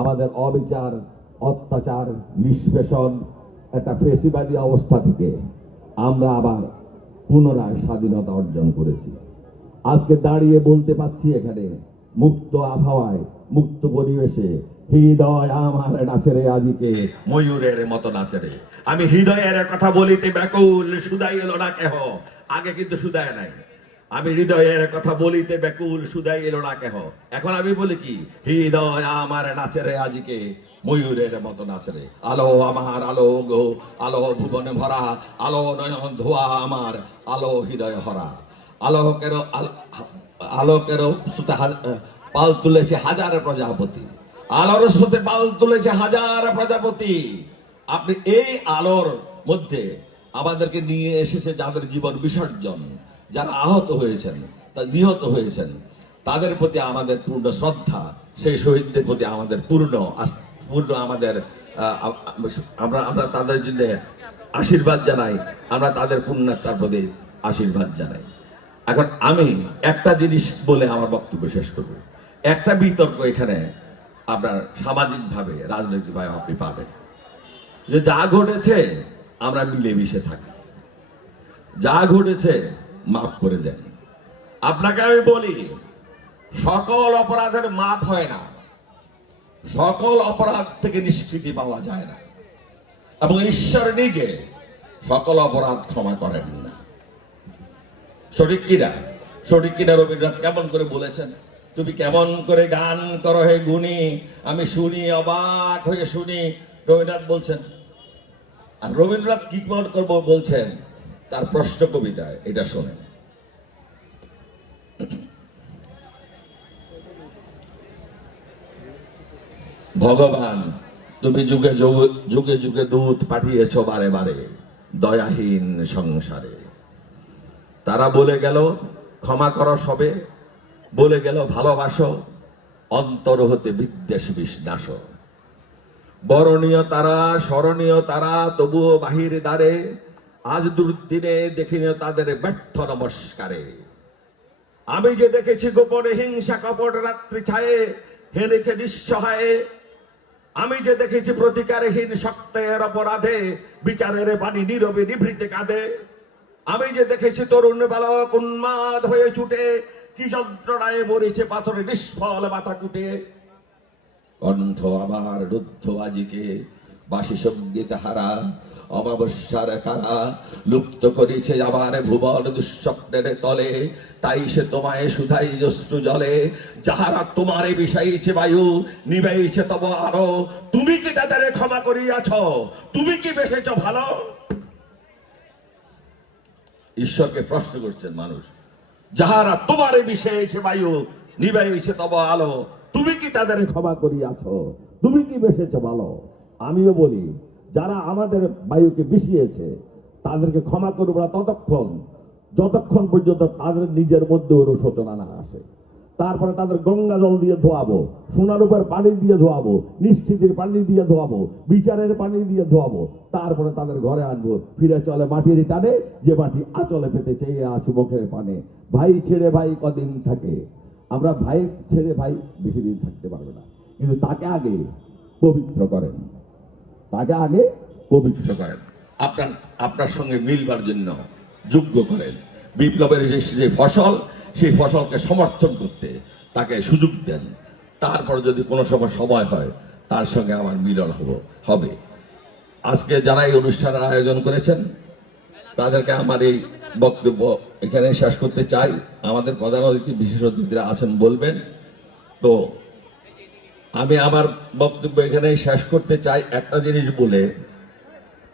আমাদের অবিচার, অত্যাচার, নিষ্পেষণ, একটা ফেসিবাদী অবস্থা থেকে আমরা আবার পুনরায় স্বাধীনতা অর্জন করেছি। আজকে দাঁড়িয়ে বলতে পাচ্ছি এখানে মুক্ত আবহাওয়ায়, মুক্ত পরিবেশে, হৃদয় আমার নাচেরে আজিকে ময়ূরের মতো নাচেরে। আমি হৃদয়ের কথা বলিতে ব্যাকুল, সুদাই এলো না কেহ। আগে কিন্তু সুদায় নাই। আমি হৃদয়ের কথা বলিতে ব্যাকুল, সুদাই এলো না কেহ। এখন আমি বলি কি, হৃদয় আমার নাচেরে আজিকে ময়ূরের মতো নাচরে। আলো আমার আলো গো, আলো ভুবনে ভরা, আলো নয়ন ধোয়া আমার, আলো হৃদয় হরা। আলোকের পাল তুলেছে হাজার প্রজাপতি, আলোর স্রোতে পাল তুলেছে হাজার প্রজাপতি। আপনি এই আলোর মধ্যে আমাদেরকে নিয়ে এসেছে যাদের জীবন বিসর্জন, যারা আহত হয়েছেন, নিহত হয়েছেন, তাদের প্রতি আমাদের পূর্ণ শ্রদ্ধা, সেই শহীদদের প্রতি আমাদের পূর্ণ আমাদের আমরা তাদের জন্য আশীর্বাদ জানাই, আমরা তাদের পুণ্যাত্মার প্রতি আশীর্বাদ জানাই। এখন আমি একটা জিনিস বলে আমার বক্তব্য শেষ করব। একটা বিতর্ক এখানে আপনার সামাজিকভাবে, রাজনৈতিকভাবে আপনি পাবেন যে যা ঘটেছে আমরা মিলেমিশে থাকি, যা ঘটেছে মাফ করে দেন। আপনাকে আমি বলি, সকল অপরাধের মাফ হয় না, সকল অপরাধ থেকে নিষ্কৃতি পাওয়া যায় না, এবং ঈশ্বর নিজে সকল অপরাধ ক্ষমা করেন না। সঠিক কিনা? সঠিক কিনা? রবীন্দ্রনাথ কেমন করে বলেছেন, তুমি কেমন করে গান করো হে গুণী, আমি শুনি অবাক হয়ে শুনি, রবীন্দ্রনাথ বলছেন। আর রবীন্দ্রনাথ কি করবো বলছেন তার প্রশ্ন কবিতায়, এটা শোনেন। ভগবান, তুমি যুগে যুগে যুগে দূত পাঠিয়েছ বারে বারে দয়াহীন সংসারে। তারা বলে গেল ক্ষমা করো সবে, বলে গেল ভালোবাসো, অন্তর হতে বিদ্বেষ বিনাশ। বরণীয় তারা, স্মরণীয় তারা, তবুও বাহির দ্বারে আজ দুর্দিনে দেখিনি তাদের ব্যর্থ নমস্কারে। আমি যে দেখেছি গোপনে হিংসা কপট রাত্রি ছায়ে হেরেছে নিঃসহায়ে, আমি যে দেখেছি প্রতিকারহীন শক্তের অপরাধে বিচারের বাণী নীরবে নিভৃতে কাঁদে। আমি যে দেখেছি তরুণ বালক উন্মাদ হয়ে ছুটে কি যন্ত্রণায় মরেছে পাথরে নিষ্ফল মাথা কুটে। কণ্ঠ আবার রুদ্ধ আজিকে বাসি সঙ্গীত হারা, অমাবস্যার কারা লুপ্ত করেছে আবার ভুবন দুঃস্বপ্নের তলে। তাই সে তোমায় সুধাই অশ্রু জলে, যাহারা তোমারে বিষাইছে বায়ু, নিবাইছে তব আলো। তুমি কি তাদের ক্ষমা করিয়াছ? তুমি কি বেসেছ ভালো? ঈশ্বরকে প্রশ্ন করছেন মানুষ। যাহারা তোমারে বিষাইছে বায়ু, নিবাইছে তব আলো, তুমি কি তাদের ক্ষমা করিয়াছ? তুমি কি বেসেছ ভালো? আমিও বলি, যারা আমাদের বায়ুকে বিষিয়েছে তাদেরকে ক্ষমা করবো না যতক্ষণ পর্যন্ত তাদের নিজের মধ্যে অনুশোচনা না আসে। তারপরে তাদের গঙ্গা জল দিয়ে ধোয়াবো, সোনারূপের পানি দিয়ে ধোয়াবো, নিষ্ঠিতির পানি দিয়ে ধোয়াবো, বিচারের পানি দিয়ে ধোয়াবো। তারপরে তাদের ঘরে আনবো, ফিরে চলে মাটির টানে, যে মাটি আঁচলে পেতে চেয়ে আছে মুখের পানে। ভাই ছেড়ে ভাই কদিন থাকে, আমরা ভাই ছেড়ে ভাই বেশি দিন থাকতে পারবো না, কিন্তু তাকে আগে পবিত্র করেন, তাকে আগে পবিত্র করেন, আপনার সঙ্গে মিলবার জন্য যোগ্য করেন। বিপ্লবের যে ফসল, সেই ফসলকে সমর্থন করতে তাকে সুযোগ দেন। তারপর যদি কোনো সময় হয় তার সঙ্গে আমার মিলন হবে। আজকে যারা এই অনুষ্ঠানের আয়োজন করেছেন তাদেরকে আমার এই বক্তব্য এখানে শেষ করতে চাই। আমাদের প্রধান অতিথি, বিশেষ অতিথিরা আছেন, বলবেন। তো আমি আমার বক্তব্য এখানে শেষ করতে চাই একটা জিনিস বলে,